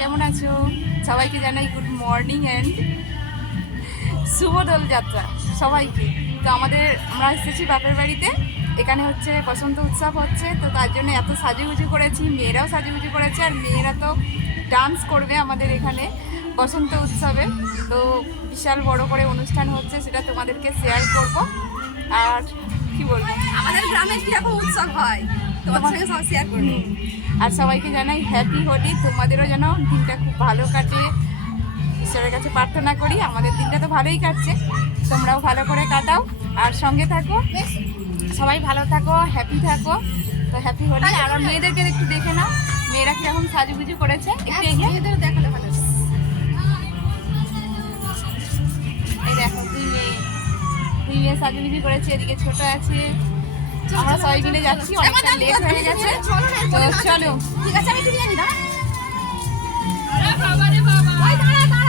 কেমন আছো? সবাইকে জানাই গুড মর্নিং অ্যান্ড শুভ দোল যাত্রা সবাইকে। তো আমাদের, আমরা এসেছি বাপের বাড়িতে। এখানে হচ্ছে বসন্ত উৎসব হচ্ছে, তো তার জন্য এত সাজুগুজু করেছি, মেয়েরাও সাজুগুজু করেছে আর মেয়েরা তো ডান্স করবে আমাদের এখানে বসন্ত উৎসবে। তো বিশাল বড় করে অনুষ্ঠান হচ্ছে, সেটা তোমাদেরকে শেয়ার করব। আর কি বলব? আমাদের গ্রামে কীরকম উৎসব হয়? তোমার সঙ্গে সব শেয়ার করব আর সবাইকে জানাই হ্যাপি হোলি তোমাদেরও যেন দিনটা খুব ভালো কাটে। ঈশ্বরের কাছে প্রার্থনা করি আমাদের দিনটা তো ভালোই কাটছে। তোমরাও ভালো করে কাটাও। আর সঙ্গে থাকো। সবাই ভালো থাকো হ্যাপি থাকো। তো হ্যাপি হোলি আর মেয়েদেরকে একটু দেখে নাও। মেয়েরা কীরকম সাজুগুজু করেছে একটু এগিয়ে মেয়েদের দেখালে ভালো এই দেখো দুই মেয়ে। দুই মেয়ে সাজুগুজু করেছে এদিকে ছোট আছে। আমরা সবাই মিলে যাচ্ছি অনেকটা লেট হয়ে গেছে। চলো ঠিক আছে আমি